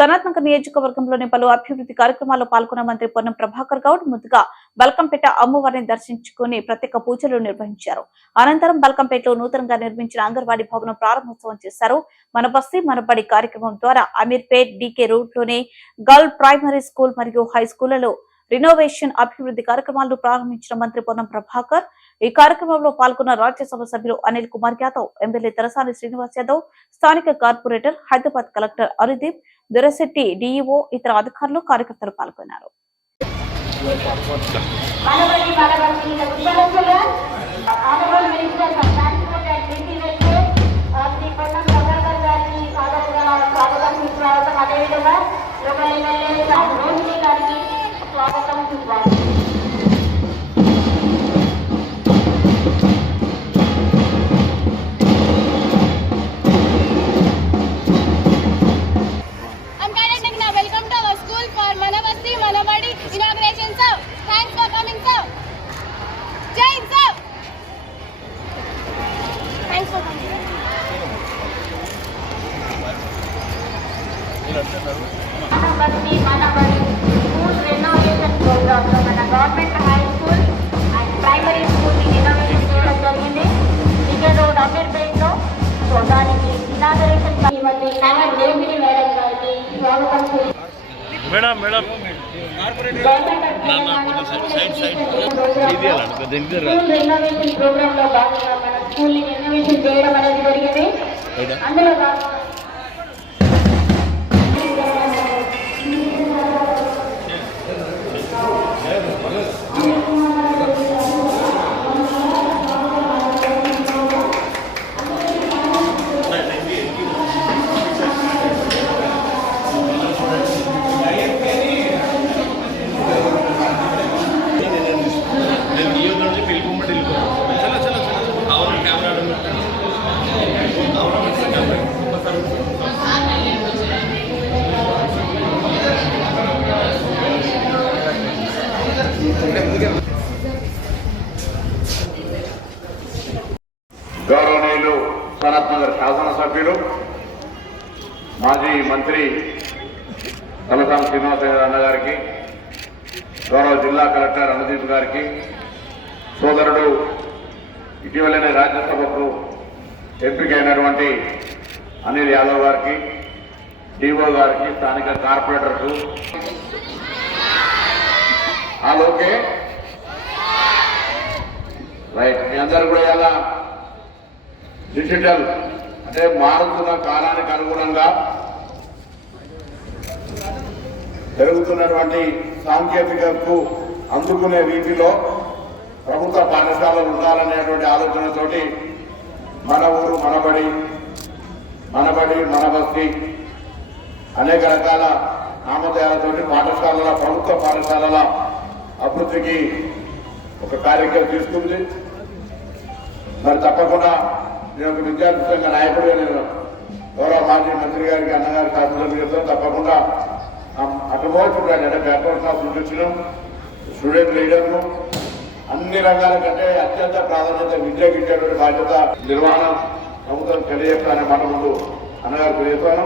సనత్నగర్ నియోజకవర్గంలోని పలు అభివృద్ధి కార్యక్రమాల్లో పాల్గొన్న మంత్రి పొన్నం ప్రభాకర్ గౌడ్ ముందుగా బల్కంపేట అమ్మవారిని దర్శించుకుని ప్రత్యేక పూజలు నిర్వహించారు. అనంతరం బల్కంపేటలో నూతనంగా నిర్మించిన అంగన్వాడీ భవనం ప్రారంభోత్సవం చేశారు. మన బస్తీ మన బడి కార్యక్రమం ద్వారా అమీర్పేట్ డీకే రూట్ లోని గర్ల్ ప్రైమరీ స్కూల్ మరియు హై స్కూళ్లలో రినోవేషన్ అభివృద్ధి కార్యక్రమాలను ప్రారంభించిన మంత్రి పొన్నం ప్రభాకర్ ఈ కార్యక్రమంలో పాల్గొన్న రాజ్యసభ సభ్యులు అనిల్ కుమార్ యాదవ్, ఎమ్మెల్యే తలసాని శ్రీనివాస్ యాదవ్, స్థానిక corporator, Hyderabad collector Arudeep, Durishetti DEO, ఇతర అధికారులు, కార్యకర్తలు పాల్గొన్నారు. Government high school and primary school innovation చేయడం జరిగింది. డీకే రోడ్ అమీర్పేట్లో. సో దానికి ఇనాగరేషన్ మేడం గారికి స్వాగతం. రెనోవేషన్ ప్రోగ్రామ్ లో భాగంగా మన స్కూల్ ని రెనోవేషన్ చేయడం అనేది జరిగింది. అందులో గౌరవనీయులు సనత్నగర్ శాసనసభ్యులు మాజీ మంత్రి తలసాని శ్రీనివాస్ అన్న గారికి, గౌరవ జిల్లా కలెక్టర్ అనుదీప్ గారికి, సోదరుడు ఇటీవలనే రాజ్యసభకు ఎంపికైనటువంటి అనిల్ యాదవ్ గారికి, డిఓ గారికి, స్థానిక కార్పొరేటర్కు ఓకే రైట్. మీ అందరూ కూడా ఇలా డిజిటల్ అంటే మారుతున్న కాలానికి అనుగుణంగా పెరుగుతున్నటువంటి సాంకేతికతకు అందుకునే రీతిలో ప్రభుత్వ పాఠశాలలు ఉండాలనేటువంటి ఆలోచనతోటి మన ఊరు మనబడి, మనబడి మన బస్తీ అనేక రకాల నామధేయాలతోటి పాఠశాలల, ప్రభుత్వ పాఠశాలల అభివృద్ధికి ఒక కార్యక్రమం తీసుకుంది. మరి తప్పకుండా నేను ఒక విద్యార్థి సంఘ నాయకుడిగా నేను గౌరవ మాజీ మంత్రి గారికి, అన్నగారికి ఆశీర్వదించడం తప్పకుండా అటుమోచుడు అంటే బ్యాక్వర్డ్ క్లాస్ వచ్చినాం, స్టూడెంట్ లీడర్ను అన్ని రంగాల కంటే అత్యంత ప్రాధాన్యత విద్యకు ఇచ్చేటువంటి బాధ్యత నిర్వహణ ప్రభుత్వం తెలియజేస్తా అనే మాట ముందు అన్నగారు తెలియజేస్తాను.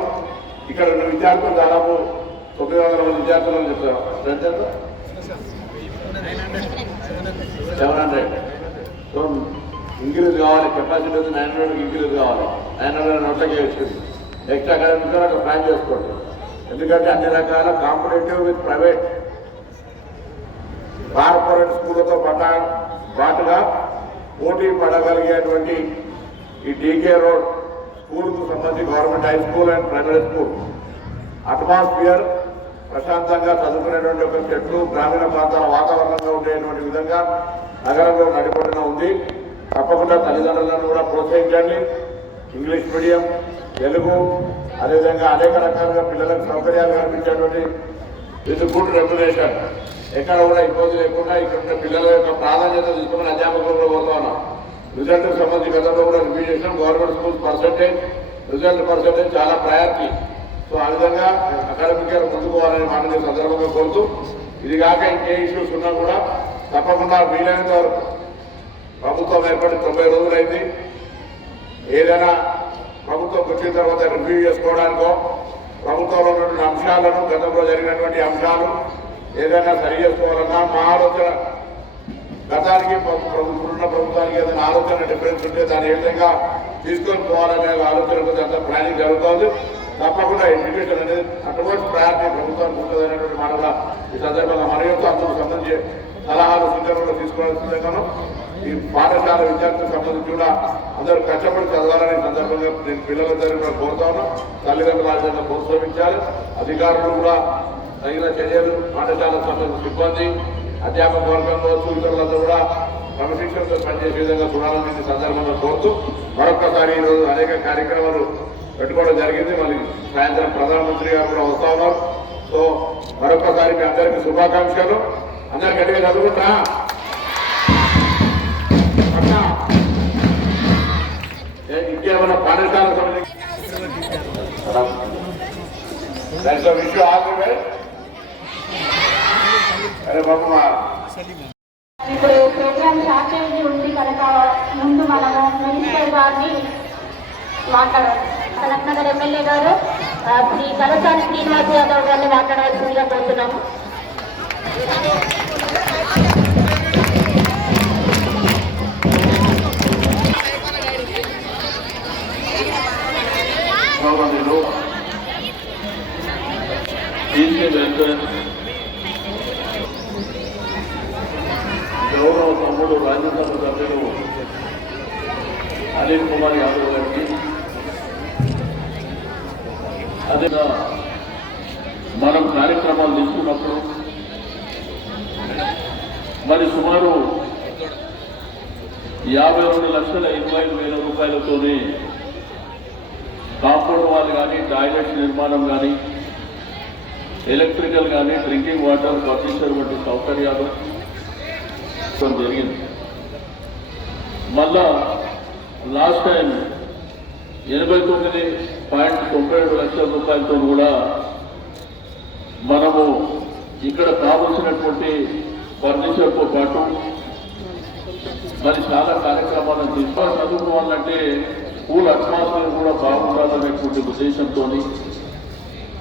ఇక్కడ ఉన్న విద్యార్థులు దాదాపు 900 మంది విద్యార్థులను చెప్తాను. 700. సో ఇంక్రీజ్ కావాలి, కెపాసిటీ 900 ఇంక్రీజ్ కావాలి. 900 నోట్లకే వచ్చింది. నెక్స్ట్ అకాడమిక్ అక్కడ ప్లాన్ చేసుకోండి. ఎందుకంటే అన్ని రకాల కాంపిటేటివ్ విత్ ప్రైవేట్ కార్పొరేట్ స్కూళ్ళతో పాటుగా పోటీ పడగలిగేటువంటి ఈ డీకే రోడ్ స్కూల్కు సంబంధించి government high school and primary school atmosphere ప్రశాంతంగా చదువుకునేటువంటి ఒక చెట్లు, గ్రామీణ ప్రాంతాల వాతావరణంగా ఉండేటువంటి విధంగా నగరంలో నడిపడిన ఉంది. తప్పకుండా తల్లిదండ్రులను కూడా ప్రోత్సహించండి. ఇంగ్లీష్ మీడియం, తెలుగు, అదేవిధంగా అనేక రకాలుగా పిల్లలకు సౌకర్యాలు కల్పించేటువంటి విత్ గుడ్ రెగ్యులేషన్, ఎక్కడ కూడా ఇబ్బంది లేకుండా ఇక్కడ ఉన్న పిల్లల యొక్క ప్రాధాన్యత తీసుకుని అధ్యాపకులు కూడా కోరుతా ఉన్నాం. రిజల్ట్కి సంబంధించి గతంలో కూడా రివ్యూ చేసిన గవర్నమెంట్ స్కూల్స్ రిజల్ట్ పర్సెంటేజ్ చాలా ప్రయారిటీ. సో ఆ విధంగా అకాడమిక్ ఇయర్ ముందుకు పోవాలనే మాటని సందర్భంగా కోరుతూ, ఇది కాక ఇంకే ఇష్యూస్ ఉన్నా కూడా తప్పకుండా వీలైనంత వరకు ప్రభుత్వం ఏర్పడి 90 రోజులైంది. ఏదైనా ప్రభుత్వం వచ్చిన తర్వాత రివ్యూ చేసుకోవడానికో ప్రభుత్వంలో ఉన్నటువంటి అంశాలను, గతంలో జరిగినటువంటి అంశాలు ఏదైనా సరి చేసుకోవాలన్నా మా ఆలోచన, గతానికి ఇప్పుడున్న ప్రభుత్వానికి ఏదైనా ఆలోచన డిఫరెన్స్ ఉంటే దాన్ని ఏ విధంగా తీసుకొని పోవాలనే ఆలోచన అంత ప్లానింగ్ జరుగుతుంది. తప్పకుండా ఎడ్యుకేషన్ అనేది అటువంటి ప్రయారిటీ ప్రభుత్వానికి ఉంటుంది అనేటువంటి మాటగా ఈ సందర్భంగా మన యొక్క అందుకు సంబంధించి సలహాలు, సూచనలు తీసుకోవాల్సిందేగాను ఈ పాఠశాల విద్యార్థులకు సంబంధించి కూడా అందరూ కష్టపడి చదవాలని సందర్భంగా నేను పిల్లలందరూ కూడా కోరుతా ఉన్నాను. తల్లిదండ్రులు ఆ విధంగా ప్రోత్సహించాలి. అధికారులు కూడా తగిన చర్యలు, పాఠశాలకు సంబంధించిన సిబ్బంది, అధ్యాపక వర్గం కావచ్చు, ఇతరులందరూ కూడా క్రమశిక్షణతో పనిచేసే విధంగా చూడాలని సందర్భంగా కోరుతూ మరొక్కసారి ఈరోజు అనేక కార్యక్రమాలు పెట్టుకోవడం జరిగింది. మళ్ళీ సాయంత్రం ప్రధానమంత్రి గారు కూడా వస్తా ఉన్నారు. సో మరొక్కసారి మీ అందరికీ శుభాకాంక్షలు. అందరు గట్టిగా చదువుకుంటా ఇంకేమైనా పాఠశాల విషయం ఆగిపోయి అరే బాబు ఇప్పుడు ప్రోగ్రామ్ షార్టేజ్ ఉంది కనుక ముందు మనము మినిస్టర్ గారిని మాట్లాడాలి. కలెక్టర్ ఎమ్మెల్యే గారు శ్రీ కలసాని శ్రీనివాస్ యాదవ్ గారిని మాట్లాడవలసిందిగా కోరుతున్నాము. గౌరవ తమ్ముడు రాజ్యసభ సభ్యులు అనిల్ కుమార్ యాదవ్ గారికి, అదే మనం కార్యక్రమాలు తీసుకున్నప్పుడు మరి సుమారు 52,25,000 రూపాయలతోనే కాంపౌండ్ వాల్ కానీ, టాయిలెట్స్ నిర్మాణం కానీ, ఎలక్ట్రికల్ కానీ, డ్రింకింగ్ వాటర్, ఫర్నిచర్ వంటి సౌకర్యాలు జరిగింది. మళ్ళా లాస్ట్ టైం 89.97 లక్షల రూపాయలతో కూడా మనము ఇక్కడ కావలసినటువంటి ఫర్నిచర్తో పాటు మరి చాలా కార్యక్రమాలను తీసుకొని చదువుకోవాలంటే స్కూల్ అట్మాస్ఫియర్ కూడా బాగుండాలనేటువంటి ఉద్దేశంతో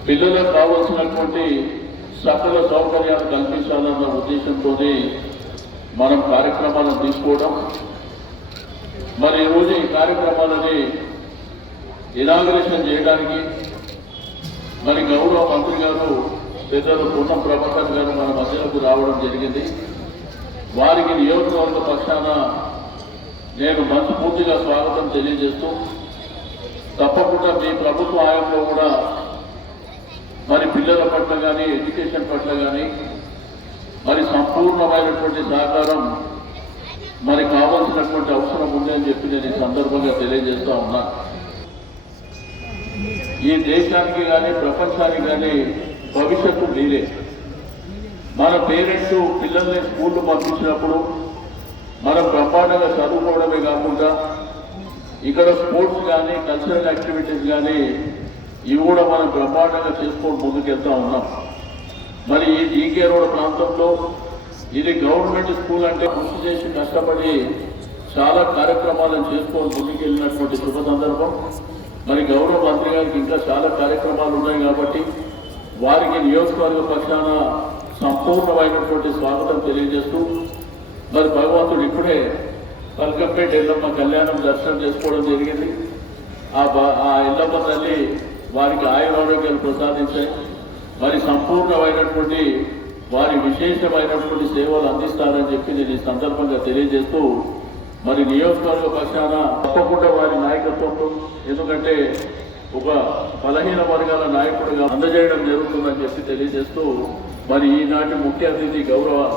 పిల్లలకు కావలసినటువంటి సకల సౌకర్యాలు కల్పించాలన్న ఉద్దేశంతో మనం కార్యక్రమాలను తీసుకోవడం. మరి ఈరోజు ఈ కార్యక్రమాలని ఇనాగరేషన్ చేయడానికి మరి గౌరవ మంత్రి గారు పెద్దలు పూర్ణం ప్రభాకర్ గారు మన మధ్యలోకి రావడం జరిగింది. వారికి నియోజకవర్గ పక్షాన నేను మనస్ఫూర్తిగా స్వాగతం తెలియజేస్తూ తప్పకుండా మీ ప్రభుత్వ హయాంలో కూడా మరి పిల్లల పట్ల కానీ, ఎడ్యుకేషన్ పట్ల కానీ మరి సంపూర్ణమైనటువంటి సహకారం మరి కావాల్సినటువంటి అవసరం ఉంది అని చెప్పి నేను ఈ సందర్భంగా తెలియజేస్తూ ఉన్నా. ఈ దేశానికి కానీ, ప్రపంచానికి కానీ భవిష్యత్తు మీరే. మన పేరెంట్స్ పిల్లల్ని స్కూళ్ళు పంపించినప్పుడు మనం బ్రహ్మాండంగా చదువుకోవడమే కాకుండా ఇక్కడ స్పోర్ట్స్ కానీ, కల్చరల్ యాక్టివిటీస్ కానీ ఇవి కూడా మనం బ్రహ్మాండంగా చేసుకొని ముందుకెళ్తా ఉన్నాం. మరి ఈ డీకే రోడ్ ప్రాంతంలో ఇది గవర్నమెంట్ స్కూల్ అంటే కృషి చేసి కష్టపడి చాలా కార్యక్రమాలను చేసుకొని ముందుకెళ్ళినటువంటి శుభ సందర్భం. మరి గౌరవ మంత్రి గారికి ఇంకా చాలా కార్యక్రమాలు ఉన్నాయి కాబట్టి వారికి నియోజకవర్గ పక్షాన సంపూర్ణమైనటువంటి స్వాగతం తెలియజేస్తూ మరి భగవంతుడు ఇప్పుడే కల్కంపేట ఎల్లమ్మ కళ్యాణం దర్శనం చేసుకోవడం జరిగింది. ఆ ఎల్లమ్మ తల్లి వారికి ఆయురారోగ్యాలు ప్రసాదించాయి. మరి సంపూర్ణమైనటువంటి వారి విశేషమైనటువంటి సేవలు అందిస్తారని చెప్పి నేను ఈ సందర్భంగా తెలియజేస్తూ మరి నియోజకవర్గ పక్షాన తప్పకుండా వారి నాయకత్వంలో, ఎందుకంటే ఒక బలహీన వర్గాల నాయకుడిగా అందజేయడం జరుగుతుందని చెప్పి తెలియజేస్తూ మరి ఈనాటి ముఖ్య అతిథి గౌరవ